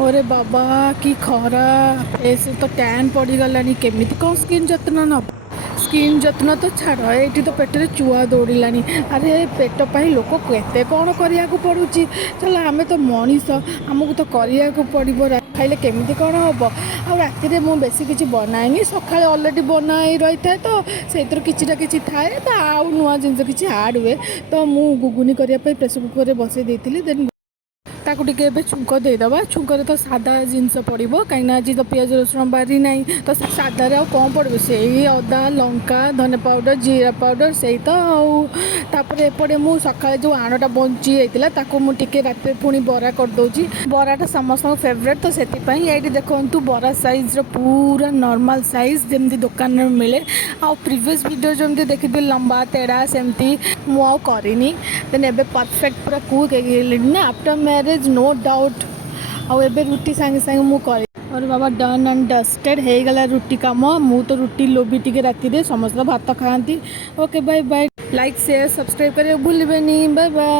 ओरे बाबा कि खरा फेस तो टैन पड़गलानी केमी कौन स्किन जत्न नब स्किन जत्न तो छाड़ ये तो पेटे चुआ दौड़ानी। अरे पेट पर लोक केते कौन करने को पड़ुची। चल आम तो मनीष आमको तो करने को पड़ो खाइले केमी कौन हम आ राति मुझे बेसी किसी बनाएनी सका अलरेडी बनाई रही था तो से कि थाए तो आउ नुआ जिनस किसी आड हुए तो मुझे गुगुनी करने प्रेसर कुकर में बसई देती देन ताकू टिके छुंक देदेबा छुंकर तो सादा जिनस पड़ो कहीं आज तो पियाज रसुण बारी ना तो सादार आ कौन पड़ो से अदा लंका धनिया पाउडर जीरा पाउडर से तो आपर एपटे मुझे सका जो आणटा बंची होता मुझे रात पुणी बरा करदे बराटा समस्त फेवरेट तो से ये देखु बरा साइज पूरा नॉर्मल साइज जमी दुकान में मिले आ प्रीवियस वीडियो जमी देखिए लंबा तेड़ा सेमती मुझे देन ए परफेक्ट पूरा कुक ना आफ्टर मैरिज नो डाउट आउ एबे रुटी सांगे सांगे मु कर और बाबा डन एंड डस्टेड हो गला रुटी काम मु तो रुटी लोभी टिके राति समस्त भात खाती। Okay bye bye like share subscribe करें भूलें। Bye bye.